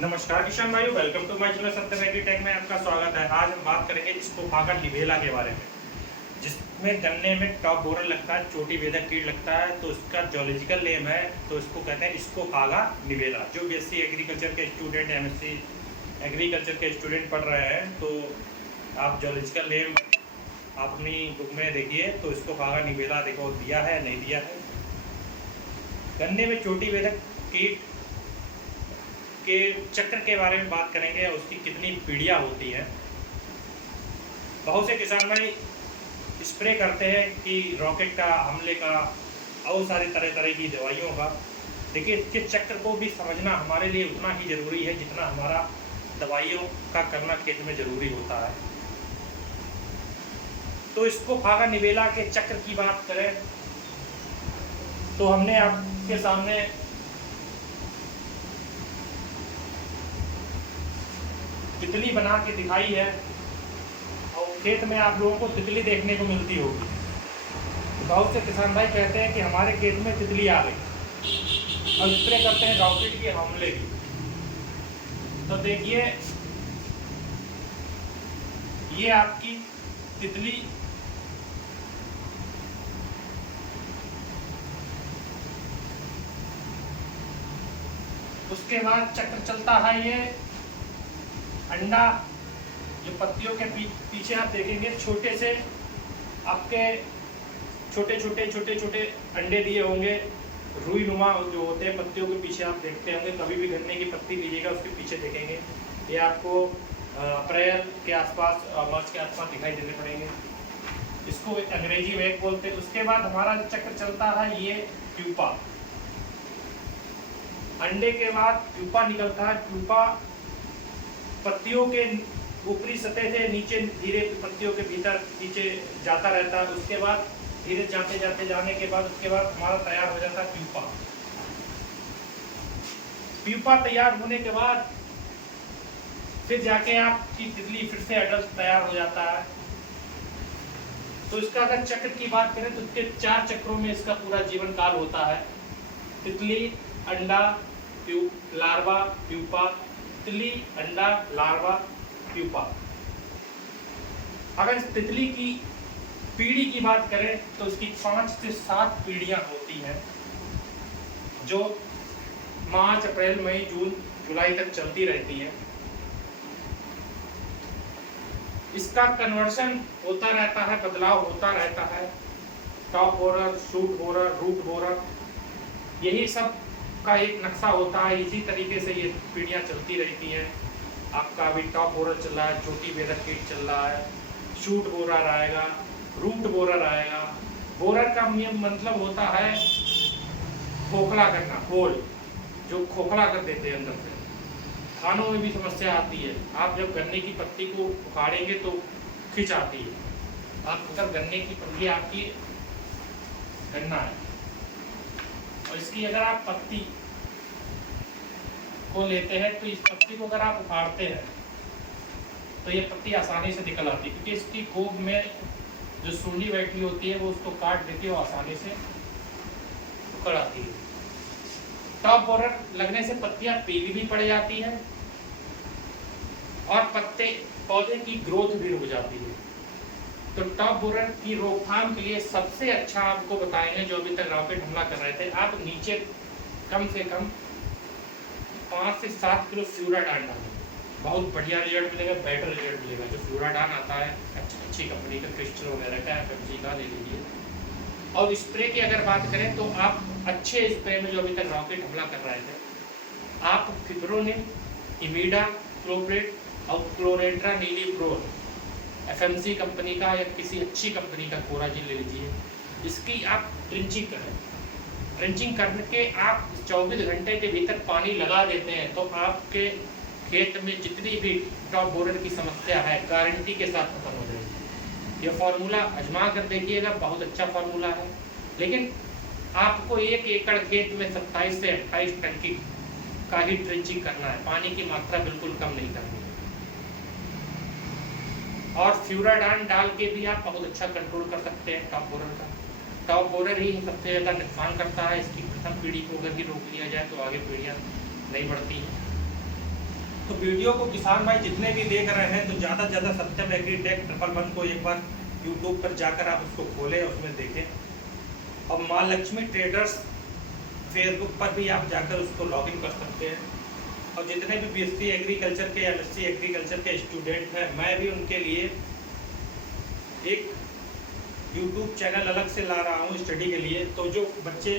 नमस्कार किशन भाई, welcome to my channel Satyam Agritech में आपका स्वागत है। आज हम बात करेंगे स्कोफागा निवेला के बारे में, जिसमें गन्ने में टॉप बोरर लगता है, चोटी वेदक कीट लगता है। तो इसका जोलॉजिकल नेम है, तो इसको कहते हैं स्कोफागा निवेला। जो बीएससी एग्रीकल्चर के स्टूडेंट, एमएससी एग्रीकल्चर के स्टूडेंट पढ़ रहे हैं, तो आप जोलॉजिकल नेम आप अपनी बुक में देखिए। तो स्कोफागा निवेला देखो दिया है नहीं दिया है। गन्ने में चोटी वेदक कीट के चक्र के बारे में बात करेंगे, उसकी कितनी पीढ़ियाँ होती हैं। बहुत से किसान भाई स्प्रे करते हैं कि रॉकेट का, हमले का और सारे तरह तरह की दवाइयों का। देखिए, इसके चक्र को भी समझना हमारे लिए उतना ही ज़रूरी है जितना हमारा दवाइयों का करना खेत में ज़रूरी होता है। तो स्कोफागा निवेला के चक्र की बात करें तो हमने आपके सामने तितली बना के दिखाई है, और खेत में आप लोगों को तितली देखने को मिलती होगी। बहुत से किसान भाई कहते हैं कि हमारे खेत में तितली आ गई, और स्प्रे करते हैं रॉकेट के हमले की। तो देखिए, ये आपकी तितली उसके बाद चक्र चलता है। ये अंडा, जो पत्तियों के पीछे आप देखेंगे छोटे से आपके छोटे छोटे अंडे दिए होंगे, रुई नुमा जो होते हैं पत्तियों के पीछे आप देखते होंगे। कभी भी गन्ने की पत्ती लीजिएगा, उसके पीछे देखेंगे ये आपको अप्रैल के आसपास, मार्च के आसपास दिखाई देने पड़ेंगे। इसको अंग्रेजी में एक बोलते हैं। उसके बाद हमारा चक्र चलता है ये प्यूपा। अंडे के बाद प्यूपा निकलता है। प्यूपा पत्तियों के ऊपरी सतह से नीचे धीरे पत्तियों के भीतर नीचे जाता रहता है। उसके बाद धीरे जाते जाने के बाद उसके बाद हमारा तैयार हो जाता है प्यूपा। प्यूपा तैयार होने के बाद फिर जाके आपकी तितली फिर से अडल्ट तैयार हो जाता है। तो इसका अगर चक्र की बात करें तो इसके 4 चक्रों में इसका पूरा जीवन काल होता है। तितली, अंडा, लार्वा, प्यूपा, तितली, अंडा, लार्वा, प्यूपा। अगर इस तितली की पीढ़ी की बात करें तो इसकी 5 से 7 पीढ़ियां होती हैं, जो मार्च, अप्रैल, मई, जून, जुलाई तक चलती रहती है। इसका कन्वर्शन होता रहता है, बदलाव होता रहता है। Top borer, shoot borer, root borer, यही सब का एक नक्शा होता है। इसी तरीके से ये पीढ़ियाँ चलती रहती हैं। आपका अभी टॉप बोरर चल रहा है, चोटी वेदक कीट चल रहा है, शूट बोरर आएगा, रूट बोरर आएगा। बोरर का मतलब होता है खोखला करना, होल, जो खोखला कर देते हैं अंदर से। खानों में भी समस्या आती है। आप जब गन्ने की पत्ती को उखाड़ेंगे तो खिंच आती है। आप अगर गन्ने की पत्ती, आपकी गन्ना है और इसकी अगर आप पत्ती को लेते हैं तो इस पत्ती को अगर आप उखाड़ते हैं तो ये पत्ती आसानी से निकल आती है, क्योंकि इसकी गोब में जो सूंडी बैठी होती है वो उसको काट देती है, वो आसानी से उखड़ आती है। टॉप बोरर लगने से पत्तियां पीली भी पड़ जाती है और पौधे की ग्रोथ भी रुक जाती है। तो टॉप बोरर की रोकथाम के लिए सबसे अच्छा आपको बताएंगे, जो अभी तक रॉकेट हमला कर रहे थे, आप नीचे कम से कम 5 से 7 किलो फ्यूराडान डालें। बहुत बढ़िया रिजल्ट मिलेगा, बेटर रिजल्ट मिलेगा। जो फ्यूराडान आता है अच्छी कंपनी का, क्रिस्टल वगैरह का, एफएमसी का ले लीजिए। और स्प्रे की अगर बात करें तो आप अच्छे स्प्रे में, जो अभी तक रॉकेट हमला कर रहे थे, आप फिब्रोनिल, इमीडा, क्लोप्रेट और क्लोरेंट्रा नीलीप्रोल, एफएमसी कंपनी का या किसी अच्छी कंपनी का कोराजिल ले लीजिए। इसकी आप ड्रिंचिंग करें। ड्रिंचिंग करके आप 24 घंटे के भीतर पानी लगा देते हैं तो आपके खेत में जितनी भी टॉप बोरर की समस्या है गारंटी के साथ खत्म हो जाएगी। यह फार्मूला आजमा कर देखिएगा, बहुत अच्छा फार्मूला है। लेकिन आपको 1 एकड़ खेत में 27 से 28 टन का ही ड्रिंचिंग करना है। पानी की मात्रा बिल्कुल कम नहीं करनी है। और फ्यूराडान डाल के भी आप बहुत अच्छा कंट्रोल कर सकते हैं टॉप बोरर का। टॉप बोरर ही सबसे ज़्यादा नुकसान करता है। इसकी प्रथम पीढ़ी को अगर ही रोक लिया जाए तो आगे पीढ़ियाँ नहीं बढ़ती हैं। तो वीडियो को किसान भाई जितने भी देख रहे हैं तो ज़्यादा से ज़्यादा सत्यम एग्रीटेक 111 को एक बार यूट्यूब पर जाकर आप उसको खोलें, उसमें देखें। और माँ लक्ष्मी ट्रेडर्स फेसबुक पर भी आप जाकर उसको लॉगिन कर सकते हैं। और जितने भी बीएससी एग्रीकल्चर के, एमएससी एग्रीकल्चर के स्टूडेंट हैं, मैं भी उनके लिए एक यूट्यूब चैनल अलग से ला रहा हूँ स्टडी के लिए। तो जो बच्चे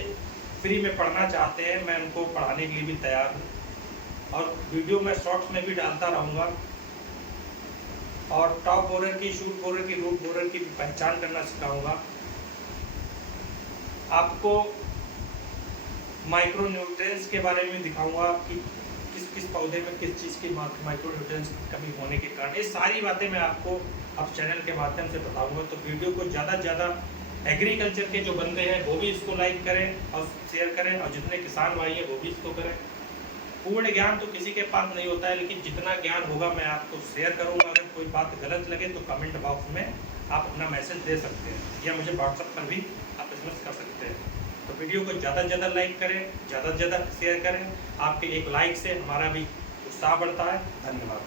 फ्री में पढ़ना चाहते हैं, मैं उनको पढ़ाने के लिए भी तैयार हूँ। और वीडियो मैं शॉर्ट्स में भी डालता रहूँगा। और टॉप बोरर की, शूट बोरर की, रूट बोरर की भी पहचान करना सिखाऊंगा। आपको माइक्रो न्यूट्रिएंट्स के बारे में दिखाऊंगा कि किस किस पौधे में किस चीज़ की माइक्रो न्यूट्रिएंट्स की कमी होने के कारण। ये सारी बातें मैं आपको अब चैनल के माध्यम से बताऊंगा। तो वीडियो को ज़्यादा से ज़्यादा एग्रीकल्चर के जो बंदे हैं वो भी इसको लाइक करें और शेयर करें, और जितने किसान भाई हैं वो भी इसको करें। पूर्ण ज्ञान तो किसी के पास नहीं होता है, लेकिन जितना ज्ञान होगा मैं आपको शेयर करूंगा। अगर कोई बात गलत लगे तो कमेंट बॉक्स में आप अपना मैसेज दे सकते हैं, या मुझे व्हाट्सएप पर भी आप एसएमएस कर सकते हैं। तो वीडियो को ज़्यादा से ज़्यादा लाइक करें, ज़्यादा से ज़्यादा शेयर करें। आपके एक लाइक से हमारा भी उत्साह बढ़ता है। धन्यवाद।